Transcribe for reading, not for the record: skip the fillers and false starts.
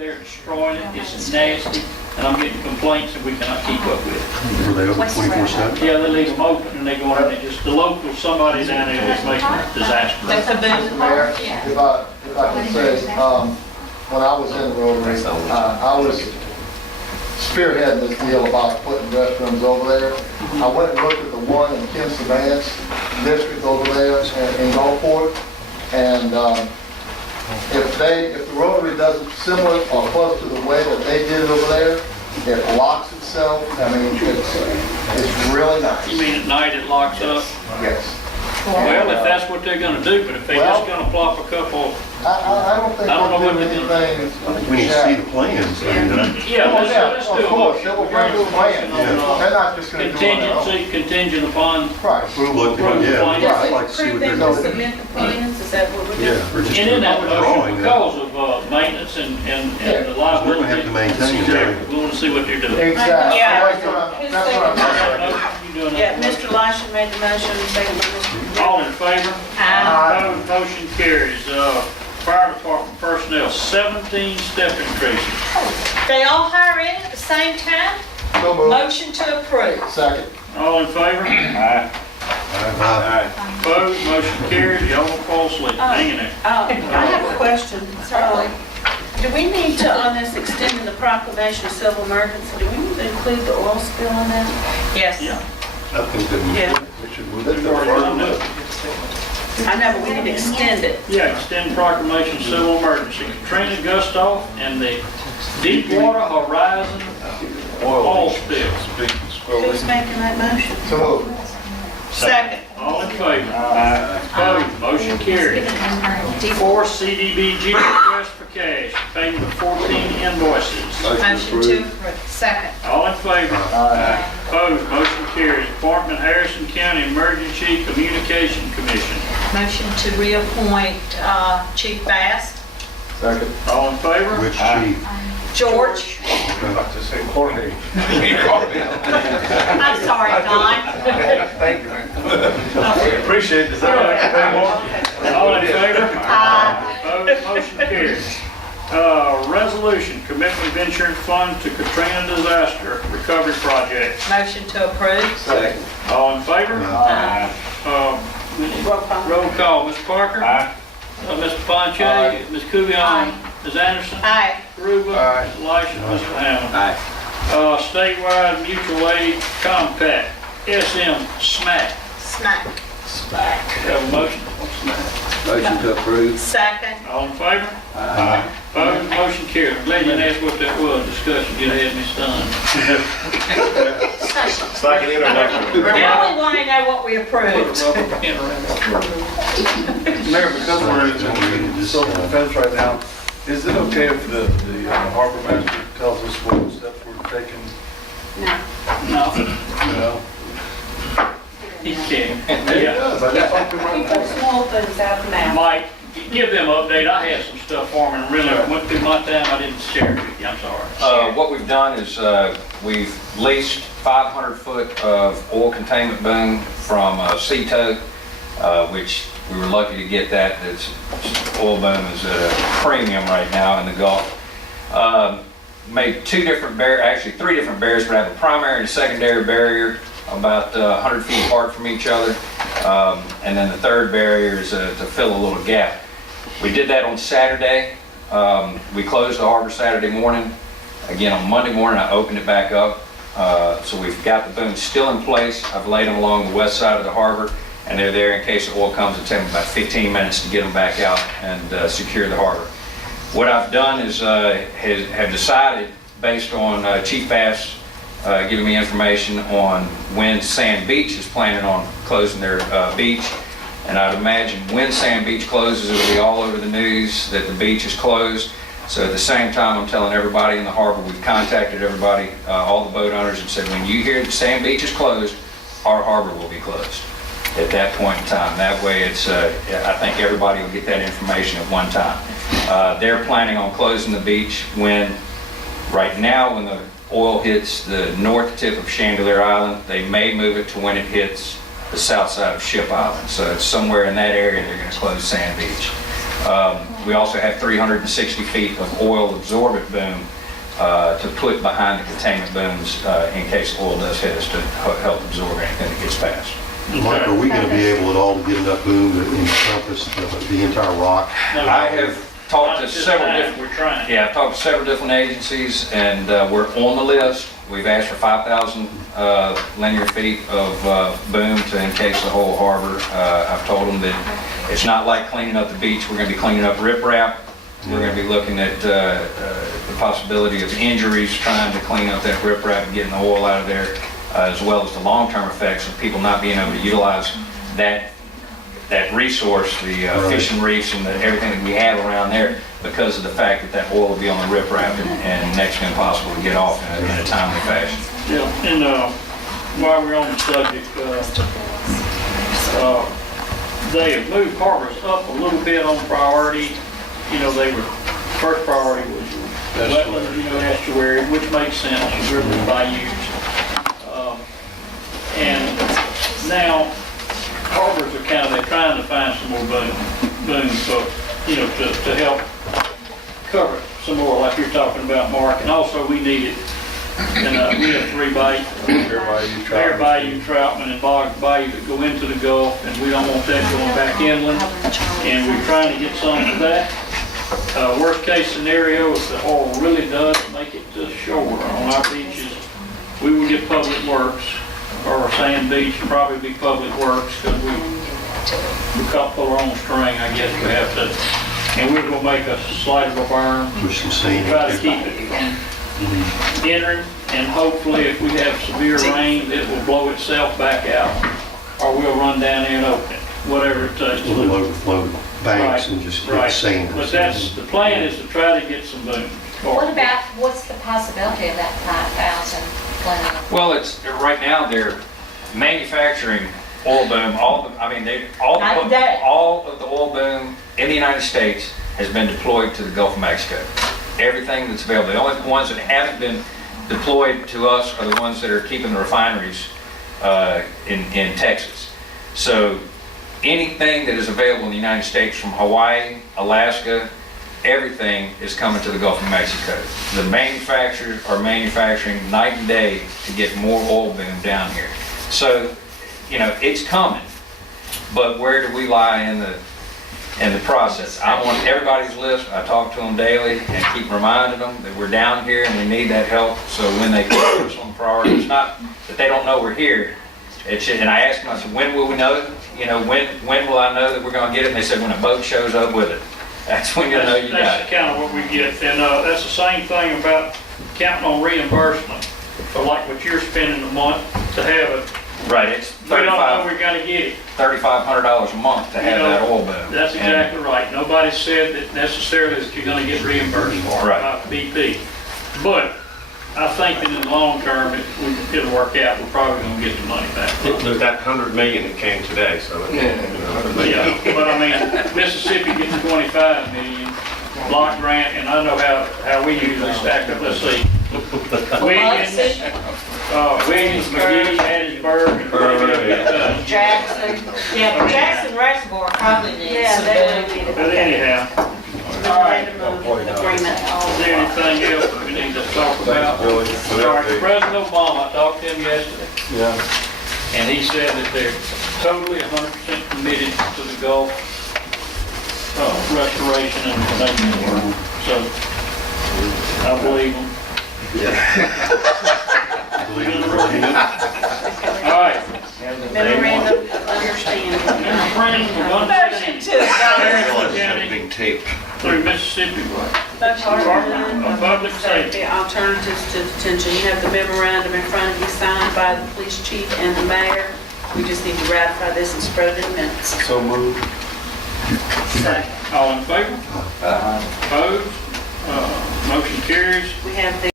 they're destroying it, it's nasty, and I'm getting complaints that we cannot keep up with it. Were they open 24/7? Yeah, they leave them open and they go in and they just, the local, somebody down there that's making a disaster. That's a booth. Mayor, if I can say, when I was in Rotary, I was spearheading this deal about putting restrooms over there. I went and looked at the one in Kim Savant's district over there in Gulfport, and if the Rotary does it similar or close to the way that they did it over there, it locks itself. I mean, it's really nice. You mean at night it locks up? Yes. Well, if that's what they're gonna do, but if they just gonna plop a couple, I don't think I don't know we're what doing they're anything. I think we need to see the plans. I mean, yeah, Oh, yeah, let's of do a course, motion. they will bring the plan. They're not just gonna do it on their own. Contingent upon, Right. Approval, yeah, I'd like to see what they're Approve them to doing. submit the plans, is that what we're doing? Yeah, or just and in that a motion, drawing. because of maintenance and the liability. We're gonna have to maintain it, right? We wanna see what they're doing. Exactly. Yeah. That's what I'm saying. You doing Yeah, that? Mr. Lasher made the motion, second by Mr. All in favor? Aye. Opposed, motion carries. Fire department personnel, 17 step increases. They all hire in at the same time? So moved. Motion to approve. Second. All in favor? Aye. Opposed, motion carries. Y'all won't fall asleep. Hang in there. I have a question. Do we need to, on this extending the proclamation of civil emergency, do we need to include the oil spill in that? Yes. Yeah. I think that Yeah. we should move We've that already done further. that. I know, but we need to extend it. Yeah, extend proclamation of civil emergency. Katrina Gustav and the Deepwater Horizon oil spill. Who's making that motion? So moved. Second. All in favor? Opposed, motion carries. 4 CDBG request for cash, payment of 14 invoices. Motion to approve. Second. All in favor? Opposed, motion carries. Department Harrison County Emergency Communication Commission. Motion to reappoint Chief Bass. Second. All in favor? Which chief? George. I'm sorry, Don. Thank you. Appreciate it. All in favor? Aye. Opposed, motion carries. Resolution, commitment of insurance fund to Katrina disaster recovery project. Motion to approve. Second. All in favor? Roll call. Roll call, Ms. Parker? Aye. Mr. Panche? Ms. Kubion? Ms. Anderson? Aye. Ruba? Aye. Ms. Elisha? Mr. Hammond? Aye. Statewide Mutual Aid Compact, SM SMAC. Smack. Have a motion? Motion to approve. Second. All in favor? Opposed, motion carried. I'm glad you didn't ask what that was, discussion, you had me stunned. It's like an introduction. Now we want to know what we approved. Mayor, because we're in civil defense right now, is it okay if the harbor master tells us what steps we're taking? No, You know? he can't. Yeah. But that's something We right put now. small things out now. Mike, give them an update. I had some stuff for them and really went through my time. I didn't share it with you. I'm sorry. What we've done is we've leased 500 foot of oil containment boom from Seatow, which we were lucky to get that. It's oil boom is at a premium right now in the Gulf. Made two different barriers, actually three different barriers, but I have a primary and a secondary barrier about 100 feet apart from each other. And then the third barrier is to fill a little gap. We did that on Saturday. We closed the harbor Saturday morning. Again, on Monday morning, I opened it back up. So we've got the booms still in place. I've laid them along the west side of the harbor, and they're there in case the oil comes. It'll take me about 15 minutes to get them back out and secure the harbor. What I've done is have decided, based on Chief Bass giving me information on when Sand Beach is planning on closing their beach. And I'd imagine when Sand Beach closes, it'll be all over the news that the beach is closed. So at the same time, I'm telling everybody in the harbor, we've contacted everybody, all the boat owners, and said, when you hear that Sand Beach is closed, our harbor will be closed at that point in time. That way, it's I think everybody will get that information at one time. They're planning on closing the beach right now, when the oil hits the north tip of Chandelier Island. They may move it to when it hits the south side of Ship Island. So it's somewhere in that area they're going to close Sand Beach. We also have 360 feet of oil absorbent boom to put behind the containment booms in case oil does hit us to help absorb anything that gets past. Mike, are we gonna be able at all to get enough boom to encompass the entire rock? I have talked to Not just several that, different, we're trying. yeah, I've talked to several different agencies, and we're on the list. We've asked for 5,000 linear feet of boom to encase the whole harbor. I've told them that it's not like cleaning up the beach. We're gonna be cleaning up riprap. We're gonna be looking at the possibility of injuries trying to clean up that riprap and getting the oil out of there, as well as the long-term effects of people not being able to utilize that resource, the fishing reefs and everything that we have around there, because of the fact that that oil will be on the riprap and next to impossible to get off in a timely fashion. Yeah, and while we're on the subject, they have moved harbors up a little bit on priority. You know, they were, first priority was wetlands, you know, estuary, which makes sense, rivers, bayous. And now harbors are kind of, they're trying to find some more boom, so, you know, to help cover it some more, like you're talking about, Mark. And also we need it, and we have 3 bait, Bear Bayou, Troutman, and Boggs Bayou that go into the Gulf, and we don't want that going back inland. And we're trying to get some of that. Worst case scenario, if the oil really does make it to shore on our beaches, we will get Public Works, or Sand Beach, probably be Public Works, because we couple our own string, I guess we have to. And we're gonna make a slight of a berm, With some sand. try to keep it from entering, and hopefully if we have severe rain, it will blow itself back out, or we'll run down there and open it, whatever it takes. Little overflow banks and just get Right. sand. But that's, the plan is to try to get some boom. What's the possibility of that 5,000 plenty? Well, it's, right now, they're manufacturing oil boom, all of the oil boom in the United States has been deployed to the Gulf of Mexico. Everything that's available. The only ones that haven't been deployed to us are the ones that are keeping the refineries in Texas. So anything that is available in the United States from Hawaii, Alaska, everything is coming to the Gulf of Mexico. The manufacturers are manufacturing night and day to get more oil boom down here. So, you know, it's coming, but where do we lie in the process? I'm on everybody's list. I talk to them daily and keep reminding them that we're down here and we need that help. So when they put us on priority, it's not that they don't know we're here. And I asked them, I said, when will we know? You know, when will I know that we're going to get it? And they said, when a boat shows up with it. That's when you'll know you got That's it. kind of what we get. And that's the same thing about counting on reimbursement for like what you're spending a month to have it. Right, it's We don't know we're gonna get it. $3,500 a month to have You know, that oil boom. That's exactly right. Nobody said that necessarily that you're gonna get reimbursed for it Right. by BP. But I think that in the long term, it'll work out. We're probably gonna get the money back. There's that 100 million that came today, so. Yeah, but I mean, Mississippi gets 25 million, block grant, and I know how we usually stack up. Let's see. Wiggins, McGee, Hattiesburg, and Jackson. Yeah, but Jackson Reservoir probably needs some boom. But anyhow, All right. Agreement. is there anything else we need to talk about? All right, President Obama, I talked to him yesterday, Yeah. and he said that they're totally 100% committed to the Gulf restoration and making it work. So, I believe him. Believe it or not. All right. Memorandum of understanding. Memorandum of understanding. Harrison County Being taped. through Mississippi Department of Public Safety. Alternatives to detention. You have the memorandum in front of you signed by the police chief and the mayor. We just need to ratify this and spread it in minutes. So moved. All in favor? Opposed? Motion carries. We have the